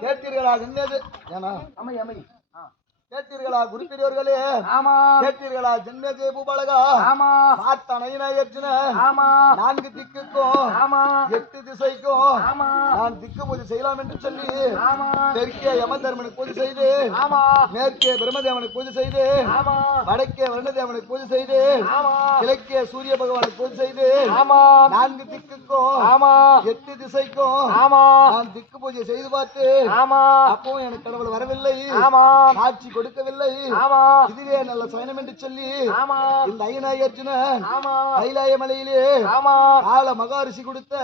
கேட்டீர்களா என்னது? ஏன்னா? அமை அமை கேட்டீர்களா குருப்பெரியவர்களே ஆமா. கேட்டீர்களா ஜென்மேஜய பூபாலகா ஆமா. பார்த்த அர்ஜுன ஆமா. நான்கு திக்குக்கும் ஆமா. எட்டு திசைக்கும் ஆமா. நான் திக்கு பூஜை செய்யலாம் என்று சொல்லி ஆமா. தெற்கே யமதர்மனுக்கு பூஜை செய்து ஆமா. மேற்கே பிரம்மதேவனுக்கு பூஜை செய்து ஆமா. வடக்கே வருணதேவனுக்கு பூஜை செய்து ஆமா. கிழக்கே சூரிய பகவானுக்கு பூஜை செய்து ஆமா. நான்கு திக்குக்கும் ஆமா. எட்டு திசைக்கும் ஆமா. நான் திக்கு பூஜை செய்து பார்த்து ஆமா. அப்பவும் எனக்கு கடவுள் வரவில்லை. ஆமா. காட்சி கொடுக்கவில்லை. ஆமா. இதுவே நல்ல சயனம் என்று சொல்லி ஆமா. இந்த ஐநாய் அர்ஜுன ஆமா. கைலாய மலையிலே ஆமா. கால மகாரிஷி கொடுத்த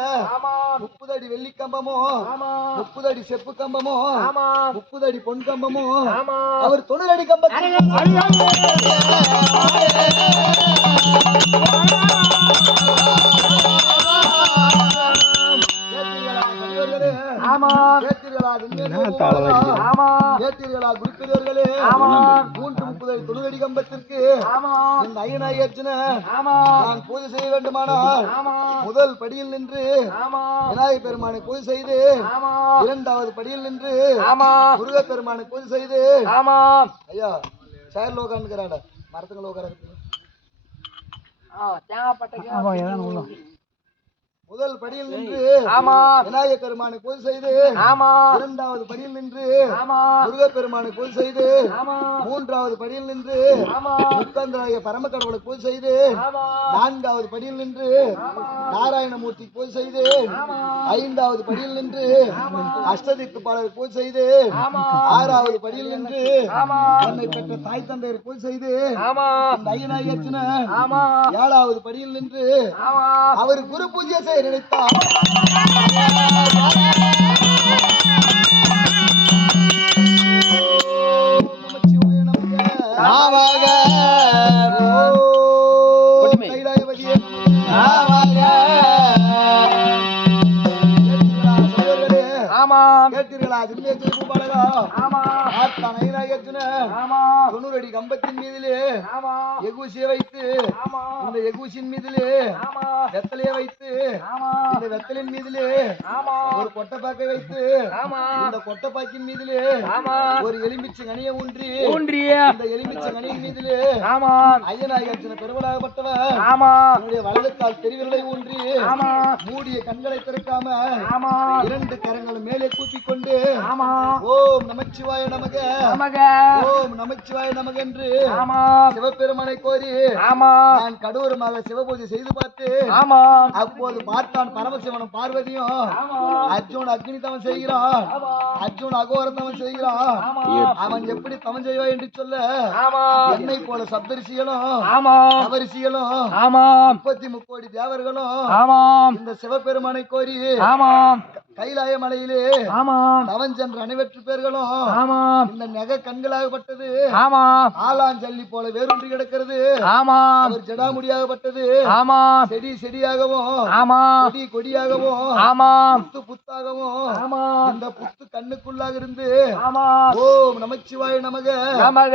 முப்பது அடி வெள்ளி கம்பமோ ஆமா. முப்பது அடி செப்பு கம்பமோ முப்பது அடி பொன் கம்பமோ ஆமா. அவர் தொண்ணூறு அடி கேட்டீர்களா. மூன்று முப்பது கம்பத்திற்கு நான் பூஜை செய்ய வேண்டுமானால் முதல் படியில் நின்று ஆமா. விநாயகர் பெருமானை பூஜை செய்து ஆமா. இரண்டாவது படியில் நின்று ஆமா. முருகப் பெருமானை பூஜை செய்து ஆமா. ஐயா சேர்ல உட்காந்துக்கிறாட மரத்துக்குள்ள உட்கார தேங்காய் பட்டைக்கு முதல் படியில் நின்று ஆமா. விநாயகர் பெருமானை பூஜை செய்து ஆமா. இரண்டாவது படியில் நின்று ஆமா. முருகப் பெருமானை பூஜை செய்து ஆமா. மூன்றாவது படியில் நின்று ஆமா. முக்கந்தராய பரம கடவுளை பூஜை செய்து ஆமா. நான்காவது படியில் நின்று நாராயணமூர்த்தி பூஜை செய்து ஐந்தாவது படியில் நின்று அஷ்டதிக்கு பாடல் பூஜை செய்து ஆமா. ஆறாவது படியில் நின்று ஆமா. என்னை பெற்ற தாய் தந்தையர் பூஜை செய்து ஆமா. இந்த ஆமா. ஏழாவது படியில் நின்று அவர் குரு பூஜை செய்ய நினைத்தான் ஆமா கேட்டீர்களா ஜிம்மேஜி பூபாலகா ஆமா ஆத்தான் ஆமா தொண்ணூறு அடி கம்பத்தின் மீதிலே ஆமா எகூசியை வைத்து ஆமா இந்த எகூசின் மீதிலே ஆமா வெத்தலையை வைத்து ஆமா இந்த வெத்தலின் மீதிலே ஆமா ஒரு கொட்டைப்பாக்கை வைத்து ஆமா இந்த கொட்டைப்பாக்கின் மீதிலே ஆமா ஒரு எலுமிச்சை கனியை ஊன்றி ஊன்றிய இந்த எலுமிச்சை கனியின் மீதிலே ஆமா ஐயனாயகத்தின பெருமளாகப்பட்டவர் ஆமா என்னுடைய வலது கால் பெருவிரலை ஊன்றி ஆமா மூடிய கண்களை திறக்காம ஆமா இரண்டு கரங்களும் மேலே கூப்பிக் கொண்டு ஆமா. ஓம் நமச்சிவாய நமக. நமக. ஓம் நமச்சிவாய நமக என்று ஆமா. சிவபெருமானை கோரி ஆமா. நான் கடூரமாக சிவபூஜை செய்து பார்த்து ஆமா. அப்போது பார்த்தான் பரமசிவனும் பார்வதியும். அர்ஜுன் அக்னி தவன் செய்கிறான். அர்ஜுன் அகோர தவன் செய்கிறான். அவன் எப்படி தவன் செய்வான் என்று சொல்ல ஆமா. என்னை போல சப்தரிசிகளும் ஆமா. தவரிசிகளும் ஆமா. முப்பத்தி முக்கோடி தேவர்களும் ஆமா. இந்த சிவபெருமானை கோரி ஆமா. கைலாய மலையிலே ஆமா தவன் சென்ற அனைவற்று பேர்களும் இந்த நெக கண்களாகப்பட்டது. ஆமா ஆலாஞ்சல்லி போல வேரூன்றி கிடக்கிறது. ஆமா அவர் ஜடாமுடியாகப்பட்டது ஆமா செடி செடியாகவும் ஆமா கொடி கொடியாகவும் ஆமா புத்து புத்தாகவும் ஆமா இந்த புத்து கண்ணுக்குள்ளாக இருந்து ஆமா ஓம் நமச்சிவாய நமக. நமக.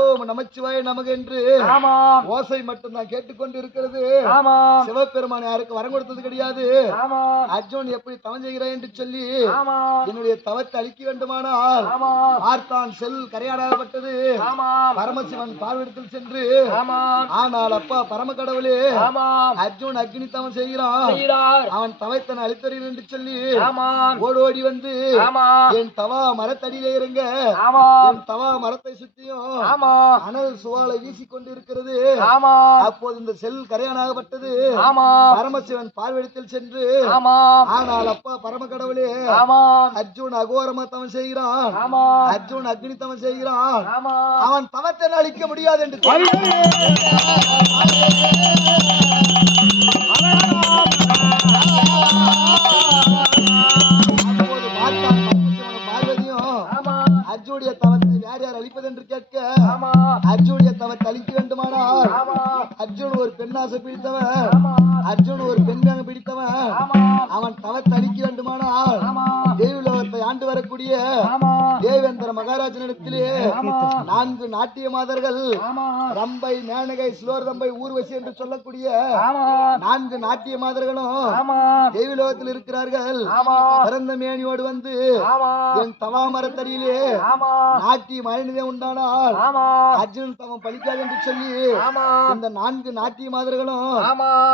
ஓம் நமச்சிவாய நமக என்று ஆமா ஓசை மட்டும்தான் கேட்டுக்கொண்டு இருக்கிறது ஆமா சிவபெருமான் யாருக்கு வரம் கொடுத்தது கிடையாது. ஆமா அர்ஜுன் எப்படி தவம் செய்கிறான் என்று சொல்லி ஆமா என்னுடைய தவத்தை அழிக்க வேண்டுமானால் ஆமா பார்த்தான் செல் கரையாடப்பட்டது. பரமசிவன் பார்வையிடத்தில் சென்று ஆனால் அப்பா பரம கடவுளே அர்ஜுன் அக்னி தவம் செய்கிறான் அவன் தவத்தன் அழித்தறின் என்று சொல்லி ஆமா ஓடி ஓடி வந்து என் தவா மரத்தடியிலே இருங்க. என் தவா மரத்தை சுத்தியும் அனல் சுவாலை வீசிக்கொண்டு இருக்கிறது அப்போது இந்த செல் கரையானாகப்பட்டது. பரமசிவன் பார்வையிடத்தில் சென்று ஆனால் அப்பா பரம கடவுளே ஆமா அர்ஜுன் அகோரமா தவம் செய்கிறான். அர்ஜுன் அக்னி தவம் செய்கிறான். அவன் தவத்தை அழிக்க முடியாது என்று அர்ஜுனுடைய தவத்தை யார் யார் அழிப்பது என்று கேட்க ஆமா அர்ஜுனுடைய தவத்தை அழிக்க வேண்டுமானால் ஆமா அர்ஜுன் ஒரு பெண்ணாசை பிடித்தவன். ஆமா அர்ஜுன் ஒரு பெண்ணாக பிடித்தவன். ஆமா அவன் தவத்தை அழிக்க வேண்டுமானால் ஆமா. தேவேந்திர மகாராஜனிடத்திலே நான்கு நாட்டிய மாதர்கள் ரம்பை மேனகை சிலோர்தம்பை ஊர்வசி என்று சொல்லக்கூடிய நான்கு நாட்டிய மாதர்களும் ஆமா. தெய்வலோகத்தில் இருக்கிறார்கள். பிறந்த மேனியோடு வந்து என் தவா மரத்தடியிலே ஆமா. நாட்டியம் அழிந்ததே உண்டானால் ஆமா. அர்ஜுனன் தவம் பலிக்காது என்று சொல்லி இந்த நான்கு நாட்டிய மாதர்களும்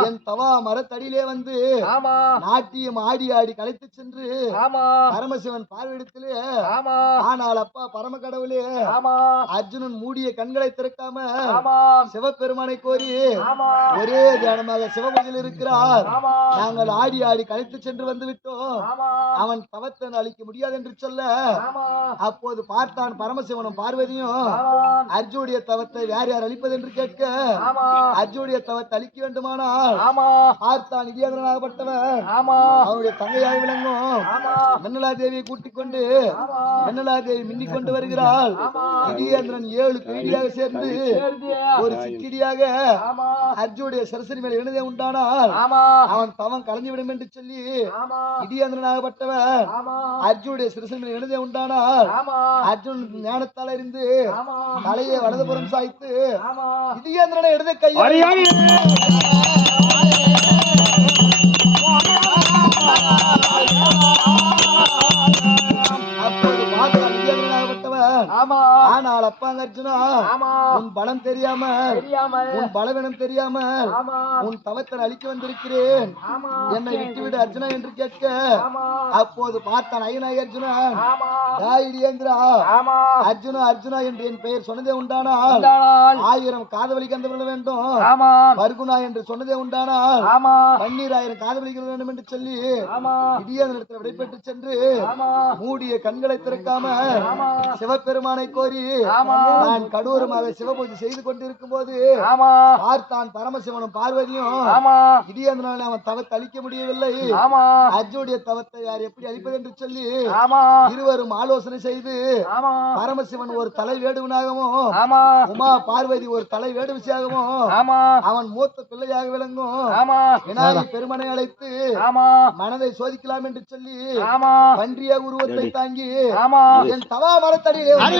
என் தவா மரத்தடியிலே வந்து ஆமா. நாட்டியம் ஆடி ஆடி களைத்து சென்று பரமசிவன் ஆமா. ஆனால் அப்பா பரம கடவுளே ஆமா. அர்ஜுனன் மூடிய கண்களை திறக்காம ஆமா. சிவபெருமானை கோரி ஆமா. ஒரே தியானமாக சிவபூஜையில் இருக்கிறார். நாங்கள் ஆடி ஆடி களைத்து சென்று வந்து விட்டோம். அவன் தவத்தை அழிக்க முடியாது என்று சொல்ல அப்போது பார்த்தான் பரமசிவனும் பார்வதியும் அர்ஜுனுடைய தவத்தை வேறு யார் அழிப்பது என்று கேட்க அர்ஜுனுடைய தவத்தை அழிக்க வேண்டுமானால் பார்த்தான் இடியாதனாகப்பட்டவன் ஆமா. அவனுடைய தங்கையாக விளங்கும். வெண்ணலா தேவியை கூட்டிக் கொண்டு தேவி மின்னிக் கொண்டு வருகிறாள் இடியேந்திரன் ஏழு பீடியாக சேர்ந்து? ஒரு சிக்கிடியாக அர்ஜுனுடைய சரசரி மேல் எழுதே உண்டானால் ஆமா. அவன் தவம் கலைஞ்சு விடும் என்று சொல்லி இடியேந்திரனாகப்பட்டவன் அர்ஜுனுடைய சிரசின் மேல் எழுதே உண்டானால் அர்ஜுன் ஞானத்தால இருந்து தலையை வலதுபுறம் சாய்த்து இடியேந்திரனை எடுத்து கையை ஆனால் அப்பாங்க அர்ஜுனா உன் பலம் தெரியாம உன் பலவீனம் தெரியாமல் ஆமா. உன் தவத்தை அழிக்க வந்திருக்கிறேன். என்னை விட்டுவிடு அர்ஜுனா என்று கேட்க அப்போது பார்த்தான் ஐநாய் இடியேந்திரா. ஆமா. அர்ஜுனா அர்ஜுனா என்று என் பெயர் சொன்னதே உண்டானால் ஆயிரம் காதவழி கந்தவர்கள் வேண்டும். ஆமா. பர்குணா என்று சொன்னதே உண்டானால் ஆமா. பன்னீர் ஆயிரம் காதவழிகள் வேண்டும் என்று சொல்லி ஆமா. இடியேந்திரத்தில் விடைபெற்று சென்று மூடிய கண்களை திறக்காம ஆமா. சிவபெருமானை கோரி. நான் கடூரமாக சிவபூஜை செய்து கொண்டிருக்கும் போது ஆமா. பார்த்தான் பரமசிவனும் பார்வதியும். ஆமா. இடியேந்திரனால அவன் தவத்தை அழிக்க முடியவில்லை. அர்ஜுனுடைய தவத்தை யார் எப்படி அழிப்பது என்று சொல்லி ஆமா. இருவரும் ஆலோசனை செய்து பரமசிவன் ஒரு தலை வேடுவனாகவும் ஆமா. உமா பார்வதி ஒரு தலை வேடுவிசியாகவும் ஆமா. அவன் மூத்த பிள்ளையாக விளங்கும். ஆமா. விநாயகர் பெருமனை அழைத்து ஆமா. மனதை சோதிக்கலாம் என்று சொல்லி ஆமா. பன்றிய உருவத்தை தாங்கி ஆமா. என் தவா மரத்தடியிலே হরি